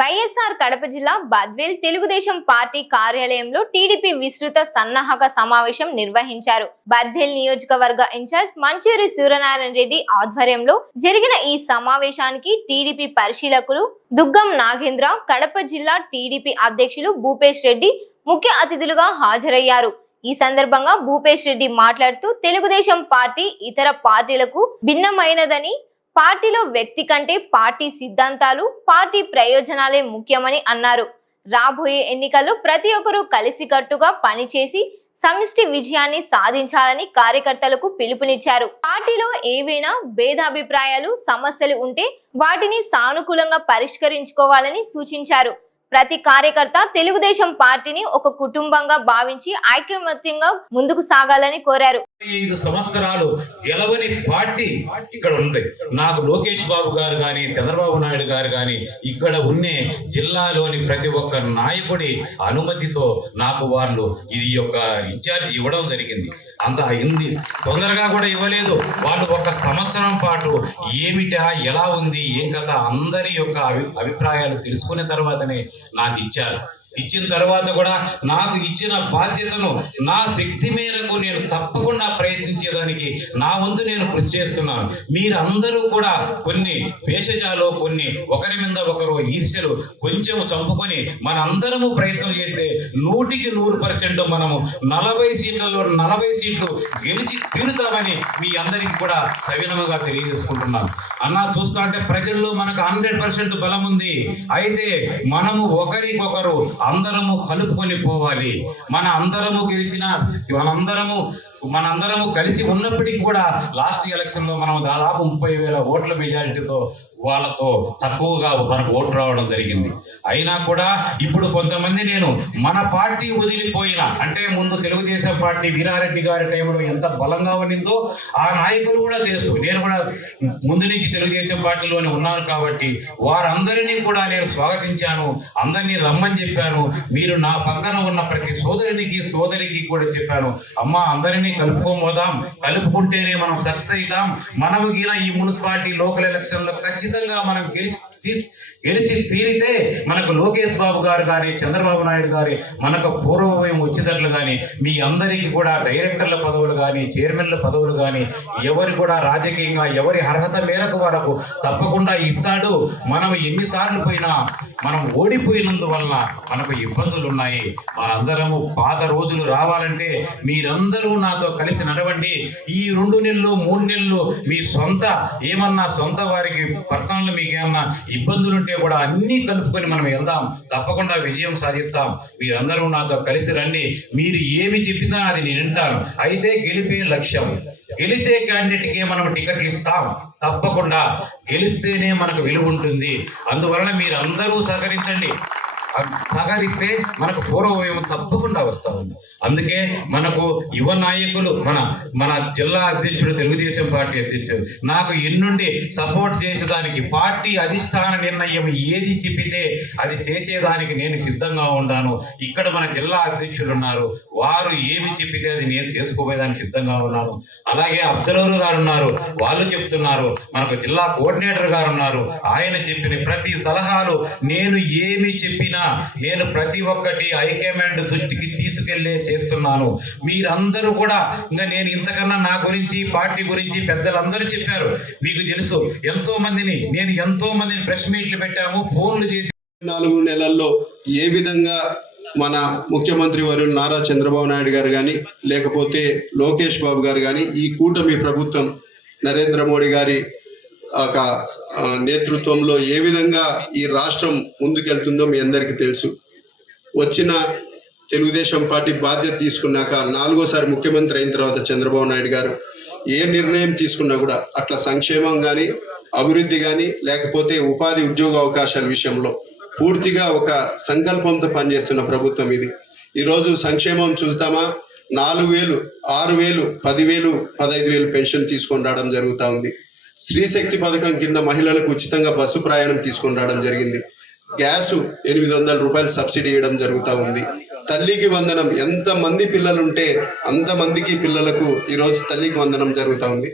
వైఎస్ఆర్ కడప జిల్లా బద్వేల్ తెలుగుదేశం పార్టీ కార్యాలయంలో టీడీపీ విస్తృత సన్నాహక సమావేశం నిర్వహించారు. బద్వేల్ నియోజకవర్గ ఇన్ఛార్జ్ మంచూరి సూర్యనారాయణ రెడ్డి ఆధ్వర్యంలో జరిగిన ఈ సమావేశానికి టీడీపీ పరిశీలకులు దుగ్గం నాగేంద్ర, కడప జిల్లా టీడీపీ అధ్యక్షులు భూపేష్ రెడ్డి ముఖ్య అతిథులుగా హాజరయ్యారు. ఈ సందర్భంగా భూపేష్ రెడ్డి మాట్లాడుతూ తెలుగుదేశం పార్టీ ఇతర పార్టీలకు భిన్నమైనదని, పార్టీలో వ్యక్తి కంటే పార్టీ సిద్ధాంతాలు, పార్టీ ప్రయోజనాలే ముఖ్యమని అన్నారు. రాబోయే ఎన్నికల్లో ప్రతి ఒక్కరూ కలిసికట్టుగా పనిచేసి సమిష్టి విజయాన్ని సాధించాలని కార్యకర్తలకు పిలుపునిచ్చారు. పార్టీలో ఏవైనా భేదాభిప్రాయాలు, సమస్యలు ఉంటే వాటిని సానుకూలంగా పరిష్కరించుకోవాలని సూచించారు. ప్రతి కార్యకర్త తెలుగుదేశం పార్టీని ఒక కుటుంబంగా భావించి ఐకమత్యంగా ముందుకు సాగాలని కోరారు. 5 సంవత్సరాలు గెలవని పార్టీ ఇక్కడ ఉంది. నాకు లోకేష్ బాబు గారు కానీ, చంద్రబాబు నాయుడు గారు కానీ, ఇక్కడ ఉన్నే జిల్లాలోని ప్రతి ఒక్క నాయకుడి అనుమతితో నాకు వాళ్ళు ఇది యొక్క ఇన్ఛార్జ్ ఇవ్వడం జరిగింది. అంత అయింది, తొందరగా కూడా ఇవ్వలేదు. వాళ్ళు 1 సంవత్సరం పాటు ఏమిటా, ఎలా ఉంది, ఏం కథ అందరి యొక్క అభిప్రాయాలు తెలుసుకున్న తర్వాతనే నాకు ఇచ్చారు. ఇచ్చిన తర్వాత కూడా నాకు ఇచ్చిన బాధ్యతను నా శక్తి మేరకు నేను తప్పకుండా ప్రయత్నించేదానికి నా వంతు నేను కృషి చేస్తున్నాను. మీరందరూ కూడా కొన్ని భేషజాలు, కొన్ని ఒకరి మీద ఒకరు ఈర్ష్యలు కొంచెం చంపుకొని మనందరము ప్రయత్నం చేస్తే 100% మనము 40 సీట్లలో 40 సీట్లు గెలిచి తీరుతామని మీ అందరికీ కూడా సవినముగా తెలియజేసుకుంటున్నాను. అన్నా చూస్తా అంటే ప్రజల్లో మనకు 100% బలం ఉంది. అయితే మనము ఒకరికొకరు అందరము కలుపుకొని పోవాలి. మనందరము కలిసి ఉన్నప్పటికీ కూడా లాస్ట్ ఎలక్షన్ లో మనం దాదాపు 30,000 ఓట్ల మెజారిటీతో వాళ్ళతో తక్కువగా మనకు ఓటు రావడం జరిగింది. అయినా కూడా ఇప్పుడు కొంతమంది నేను మన పార్టీ వదిలిపోయిన, అంటే ముందు తెలుగుదేశం పార్టీ వీరారెడ్డి గారి టైంలో ఎంత బలంగా ఉన్నిందో ఆ నాయకులు కూడా తెలుసు. నేను కూడా ముందు నుంచి తెలుగుదేశం పార్టీలోనే ఉన్నాను కాబట్టి వారందరినీ కూడా నేను స్వాగతించాను. అందరినీ రమ్మని చెప్పాను. మీరు నా పక్కన ఉన్న ప్రతి సోదరికి కూడా చెప్పాను, అమ్మ అందరినీ కలుపుకోమోదాం, కలుపుకుంటేనే మనం సక్సెస్ అవుతాం. మనము గిన ఈ మున్సిపాలిటీ లోకల్ ఎలక్షన్ లో ఖచ్చితంగా మనం గెలిచి తీరితే మనకు లోకేష్ బాబు గారు కానీ, చంద్రబాబు నాయుడు గారి మనకు పూర్వభయం వచ్చేటట్లు కానీ, మీ అందరికీ కూడా డైరెక్టర్ల పదవులు కానీ, చైర్మన్ల పదవులు కానీ ఎవరు కూడా రాజకీయంగా ఎవరి అర్హత మేరకు వరకు తప్పకుండా ఇస్తాడు. మనం ఎన్నిసార్లు పోయినా మనం ఓడిపోయినందువలన మనకు ఇబ్బందులు ఉన్నాయి. మనందరము పాత రోజులు రావాలంటే మీరందరూ నాతో కలిసి నడవండి. ఈ 2 నెలలు 3 నెలలు మీ సొంత వారికి పర్సనల్ మీకు ఏమన్నా ఇబ్బందులుంటే కూడా అన్నీ కలుపుకొని మనం వెళ్దాం. తప్పకుండా విజయం సాధిస్తాం. మీరందరూ నాతో కలిసి రండి. మీరు ఏమి చెప్పినా అది నేను వింటాను. అయితే గెలిపే లక్ష్యం. గెలిచే క్యాండిడేట్కే మనం టికెట్లు ఇస్తాం. తప్పకుండా గెలిస్తేనే మనకు విలువ ఉంటుంది. అందువలన మీరు అందరూ సహకరిస్తే మనకు పూర్వవయం తప్పకుండా వస్తుంది. అందుకే మనకు యువ నాయకులు మన జిల్లా అధ్యక్షుడు, తెలుగుదేశం పార్టీ అధ్యక్షుడు నాకు ఎన్నుండి సపోర్ట్ చేసేదానికి, పార్టీ అధిష్టాన నిర్ణయం ఏది చెప్పితే అది చేసేదానికి నేను సిద్ధంగా ఉన్నాను. ఇక్కడ మన జిల్లా అధ్యక్షులు ఉన్నారు, వారు ఏమి చెప్పితే అది నేను చేసుకోవడానికి సిద్ధంగా ఉన్నాను. అలాగే అబ్జర్వర్ గారు ఉన్నారు, వాళ్ళు చెప్తున్నారు. మనకు జిల్లా కోఆర్డినేటర్ గారు ఉన్నారు, ఆయన చెప్పిన ప్రతి సలహాలు నేను ఏమి చెప్పినా నేను ప్రతి ఒక్కటి హైకమాండ్ దృష్టికి తీసుకెళ్లే చేస్తున్నాను. మీరందరూ కూడా ఇంకా నేను ఇంతకన్నా నా గురించి, పార్టీ గురించి పెద్దలందరూ చెప్పారు. మీకు తెలుసు, ఎంతో మందిని ప్రెస్ మీట్లు పెట్టాము, ఫోన్లు చేసి 4 నెలల్లో ఏ విధంగా మన ముఖ్యమంత్రి వర్యులు నారా చంద్రబాబు నాయుడు గారు కానీ, లేకపోతే లోకేష్ బాబు గారు కానీ, ఈ కూటమి ప్రభుత్వం నరేంద్ర మోడీ గారి నేతృత్వంలో ఏ విధంగా ఈ రాష్ట్రం ముందుకెళ్తుందో మీ అందరికీ తెలుసు. వచ్చిన తెలుగుదేశం పార్టీ బాధ్యత తీసుకున్నాక 4వ ముఖ్యమంత్రి అయిన తర్వాత చంద్రబాబు నాయుడు గారు ఏ నిర్ణయం తీసుకున్నా కూడా అట్లా సంక్షేమం కానీ, అభివృద్ధి కానీ, లేకపోతే ఉపాధి ఉద్యోగ అవకాశాల విషయంలో పూర్తిగా ఒక సంకల్పంతో పనిచేస్తున్న ప్రభుత్వం ఇది. ఈరోజు సంక్షేమం చూస్తామా, 4,000, 6,000, 10,000, 15,000 పెన్షన్ తీసుకొని రావడం జరుగుతూ ఉంది. స్త్రీశక్తి పథకం కింద మహిళలకు ఉచితంగా బస్సు ప్రయాణం తీసుకొని రావడం జరిగింది. గ్యాసు 800 రూపాయలు సబ్సిడీ ఇవ్వడం జరుగుతూ ఉంది. తల్లికి వందనం, ఎంతమంది పిల్లలుంటే అంతమందికి పిల్లలకు ఈరోజు తల్లికి వందనం జరుగుతూ ఉంది.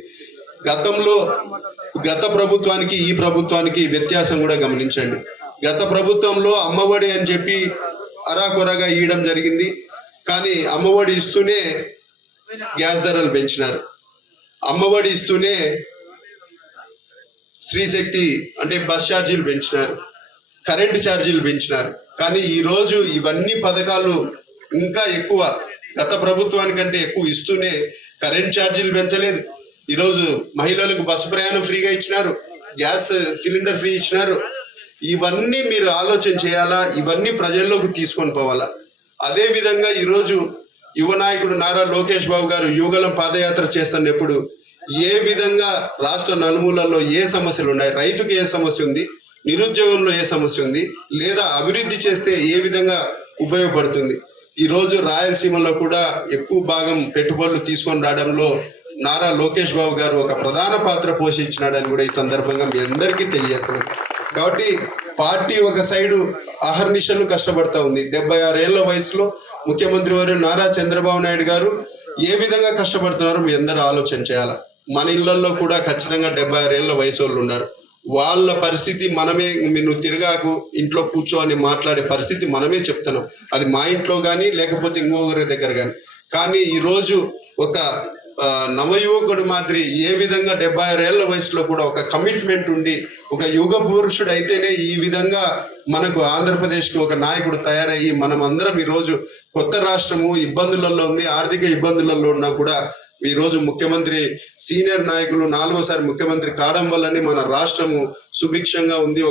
గత ప్రభుత్వానికి ఈ ప్రభుత్వానికి వ్యత్యాసం కూడా గమనించండి. గత ప్రభుత్వంలో అమ్మఒడి అని చెప్పి అరాకొరగా ఇవ్వడం జరిగింది. కానీ అమ్మఒడి ఇస్తూనే గ్యాస్ ధరలు పెంచినారు. అమ్మఒడి ఇస్తూనే స్త్రీశక్తి అంటే బస్ ఛార్జీలు పెంచినారు, కరెంటు ఛార్జీలు పెంచినారు. కానీ ఈరోజు ఇవన్నీ పథకాలు ఇంకా ఎక్కువ, గత ప్రభుత్వానికంటే ఎక్కువ ఇస్తూనే కరెంట్ ఛార్జీలు పెంచలేదు. ఈరోజు మహిళలకు బస్సు ప్రయాణం ఫ్రీగా ఇచ్చినారు, గ్యాస్ సిలిండర్ ఫ్రీ ఇచ్చినారు. ఇవన్నీ మీరు ఆలోచన చేయాలా, ఇవన్నీ ప్రజల్లోకి తీసుకొని పోవాలా. అదేవిధంగా ఈరోజు యువ నాయకుడు నారా లోకేష్ బాబు గారు యువగలం పాదయాత్ర చేస్తున్నప్పుడు ఏ విధంగా రాష్ట్ర నలుమూలల్లో ఏ సమస్యలు ఉన్నాయి, రైతుకి ఏ సమస్య ఉంది, నిరుద్యోగంలో ఏ సమస్య ఉంది, లేదా అభివృద్ధి చేస్తే ఏ విధంగా ఉపయోగపడుతుంది. ఈరోజు రాయలసీమలో కూడా ఎక్కువ భాగం పెట్టుబడులు తీసుకొని రావడంలో నారా లోకేష్ బాబు గారు ఒక ప్రధాన పాత్ర పోషించినాడని కూడా ఈ సందర్భంగా మీ అందరికీ తెలియజేస్తున్నాం. కాబట్టి పార్టీ ఒక సైడు అహర్నిశలు కష్టపడతా ఉంది. 76 ఏళ్ల వయసులో ముఖ్యమంత్రి వారు నారా చంద్రబాబు నాయుడు గారు ఏ విధంగా కష్టపడుతున్నారో మీ అందరూ ఆలోచన చేయాలి. మన ఇళ్లలో కూడా ఖచ్చితంగా 76 ఏళ్ల వయసు వాళ్ళు ఉన్నారు. వాళ్ళ పరిస్థితి మనమే, మీరు తిరగాకు ఇంట్లో కూర్చో అని మాట్లాడే పరిస్థితి మనమే చెప్తున్నాం. అది మా ఇంట్లో కానీ లేకపోతే ఇంకొకరి దగ్గర కానీ ఈరోజు ఒక నవయువకుడు మాదిరి ఏ విధంగా 76 ఏళ్ల వయసులో కూడా ఒక కమిట్మెంట్ ఉండి ఒక యుగ పురుషుడు అయితేనే ఈ విధంగా మనకు ఆంధ్రప్రదేశ్కి ఒక నాయకుడు తయారయ్యి మనం అందరం ఈరోజు కొత్త రాష్ట్రము ఇబ్బందులలో ఉంది, ఆర్థిక ఇబ్బందులలో ఉన్నా కూడా ఈరోజు ముఖ్యమంత్రి సీనియర్ నాయకులు 4వసారి ముఖ్యమంత్రి కావడం వల్లనే మన రాష్ట్రము సుభిక్షంగా ఉంది,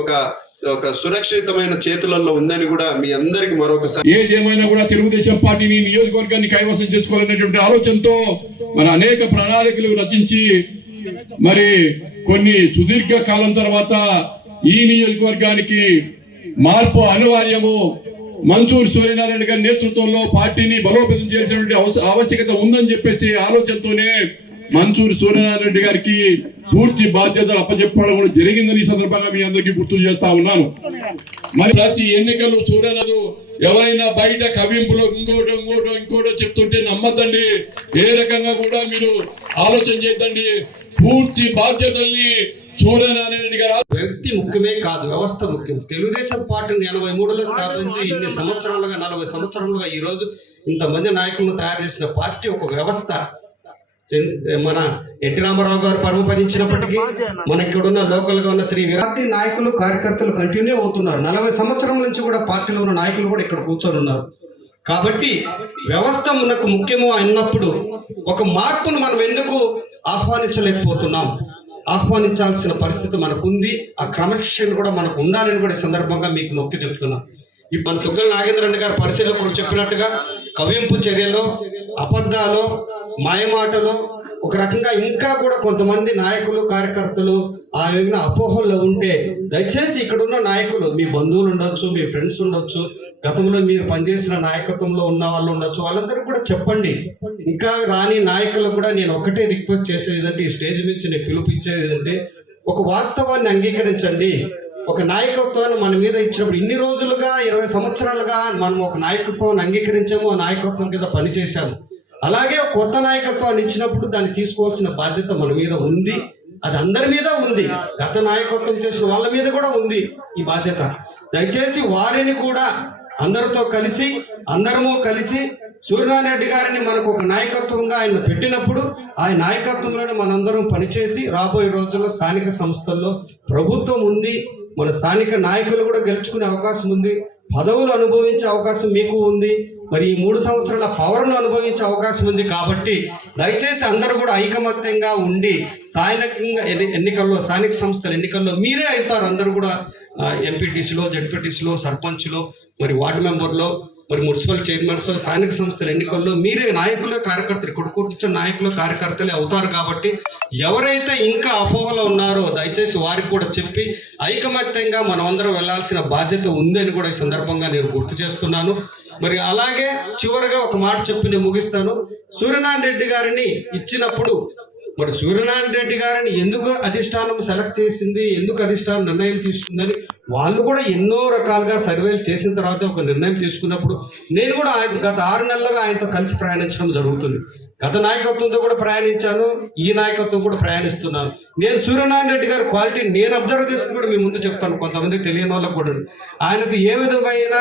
ఒక సురక్షితమైన చేతులలో ఉందని కూడా మీ అందరికి మరొకసారి. ఏదేమైనా కూడా తెలుగుదేశం పార్టీని నియోజకవర్గాన్ని కైవసం చేసుకోవాలనేటువంటి ఆలోచనతో మన అనేక ప్రణాళికలు రచించి మరి కొన్ని సుదీర్ఘ కాలం తర్వాత ఈ నియోజకవర్గానికి మార్పు అనివార్యము, మంచూర్ సూర్యనారాయణ గారి నేతృత్వంలో పార్టీని బలోపేతం చేయాల్సినటువంటి ఆవశ్యకత ఉందని చెప్పేసి ఆలోచనతోనే మంచూర్ సూర్యనారాయణ రెడ్డి గారికి పూర్తి బాధ్యతలు అప్పచెప్పడం కూడా జరిగిందని ఈ సందర్భంగా మీ అందరికీ గుర్తు చేస్తా ఉన్నాను. మరి ప్రతి ఎన్నికలు సూర్యనారాయణ ఎవరైనా బయట కవింపులో ఇంకోటో చెప్తుంటే నమ్మద్దండి. ఏ రకంగా కూడా మీరు ఆలోచన చేద్దండి. పూర్తి బాధ్యతల్ని సూర్యనారాయణ రెడ్డి గారు. వ్యక్తి ముఖ్యమే కాదు, వ్యవస్థ ముఖ్యం. తెలుగుదేశం పార్టీని 83లో స్థాపించి ఇన్ని సంవత్సరాలుగా 40 సంవత్సరాలుగా ఈ రోజు ఇంతమంది నాయకులను తయారు చేసిన పార్టీ ఒక వ్యవస్థ. మన ఎన్టీ రామారావు గారు పరమపదించినప్పటికీ మన ఇక్కడున్న లోకల్ గా ఉన్న శ్రీ విరాటి నాయకులు కార్యకర్తలు కంటిన్యూ అవుతున్నారు. 40 సంవత్సరం నుంచి కూడా పార్టీలో ఉన్న నాయకులు కూడా ఇక్కడ కూర్చొని ఉన్నారు. కాబట్టి వ్యవస్థ మనకు ముఖ్యము అన్నప్పుడు ఒక మార్పును మనం ఎందుకు ఆహ్వానించలేకపోతున్నాం? ఆహ్వానించాల్సిన పరిస్థితి మనకు ఉంది. ఆ క్రమశిక్షణ కూడా మనకు ఉండాలని కూడా ఈ సందర్భంగా మీకు నొక్కి చెప్తున్నాం. ఇప్పుడు మన తుగ్గల నాగేంద్రన్ గారు పరిశీలకుడు చెప్పినట్టుగా కవింపు చర్యలో, అబద్ధాలు, మాయమాటలు, ఒక రకంగా ఇంకా కూడా కొంతమంది నాయకులు కార్యకర్తలు ఆ విధంగా అపోహల్లో ఉంటే దయచేసి ఇక్కడున్న నాయకులు, మీ బంధువులు ఉండొచ్చు, మీ ఫ్రెండ్స్ ఉండొచ్చు, గతంలో మీరు పనిచేసిన నాయకత్వంలో ఉన్న వాళ్ళు ఉండొచ్చు, వాళ్ళందరూ కూడా చెప్పండి. ఇంకా రాని నాయకులు కూడా నేను ఒకటే రిక్వెస్ట్ చేసేదంటే, ఈ స్టేజ్ నుంచి నేను పిలుపుచ్చేది అంటే ఒక వాస్తవాన్ని అంగీకరించండి. ఒక నాయకత్వాన్ని మన మీద ఇచ్చినప్పుడు ఇన్ని రోజులుగా 20 సంవత్సరాలుగా మనం ఒక నాయకత్వాన్ని అంగీకరించాము, ఆ నాయకత్వం కింద పనిచేశాము. అలాగే కొత్త నాయకత్వాన్ని ఇచ్చినప్పుడు దాన్ని తీసుకోవాల్సిన బాధ్యత మన మీద ఉంది. అది అందరి మీద ఉంది. గత నాయకత్వం చేసిన వాళ్ళ మీద కూడా ఉంది ఈ బాధ్యత. దయచేసి వారిని కూడా అందరితో కలిసి, అందరము కలిసి సూర్యనారాయణ రెడ్డి గారిని మనకు ఒక నాయకత్వంగా ఆయన పెట్టినప్పుడు ఆ నాయకత్వంలోనే మనందరం పనిచేసి రాబోయే రోజుల్లో స్థానిక సంస్థల్లో ప్రభుత్వం ఉంది, మన స్థానిక నాయకులు కూడా గెలుచుకునే అవకాశం ఉంది, పదవులు అనుభవించే అవకాశం మీకు ఉంది, మరి ఈ 3 సంవత్సరాల పవర్ను అనుభవించే అవకాశం ఉంది. కాబట్టి దయచేసి అందరూ కూడా ఐకమత్యంగా ఉండి స్థానికంగా ఎన్నికల్లో, స్థానిక సంస్థల ఎన్నికల్లో మీరే అవుతారు. అందరూ కూడా ఎంపీటీసీలో, జడ్పీటీసీలో, సర్పంచ్లో, మరి వార్డు మెంబర్లో, మరి మున్సిపల్ చైర్మన్స్, స్థానిక సంస్థల ఎన్నికల్లో మీరే నాయకులు కార్యకర్తలు, ఇక్కడ కూర్చున్న నాయకులు కార్యకర్తలే అవుతారు. కాబట్టి ఎవరైతే ఇంకా అపోహలో ఉన్నారో దయచేసి వారికి కూడా చెప్పి ఐకమత్యంగా మనం అందరం వెళ్లాల్సిన బాధ్యత ఉందని కూడా ఈ సందర్భంగా నేను గుర్తు చేస్తున్నాను. మరి అలాగే చివరిగా ఒక మాట చెప్పి నేను ముగిస్తాను. సూర్యనారాయణ రెడ్డి గారిని ఇచ్చినప్పుడు మరి సూర్యనారాయణ రెడ్డి గారిని ఎందుకు అధిష్టానం సెలెక్ట్ చేసింది, ఎందుకు అధిష్టానం నిర్ణయం తీసుకుందని వాళ్ళు కూడా ఎన్నో రకాలుగా సర్వేలు చేసిన తర్వాత ఒక నిర్ణయం తీసుకున్నప్పుడు నేను కూడా గత 6 నెలలుగా ఆయనతో కలిసి ప్రయాణించడం జరుగుతుంది. గత నాయకత్వంతో కూడా ప్రయాణించాను, ఈ నాయకత్వం కూడా ప్రయాణిస్తున్నాను. నేను సూర్యనారాయణ రెడ్డి గారి క్వాలిటీ నేను అబ్జర్వ్ చేసి కూడా మీ ముందు చెప్తాను, కొంతమందికి తెలియని వాళ్ళకు కూడా. ఆయనకు ఏ విధమైన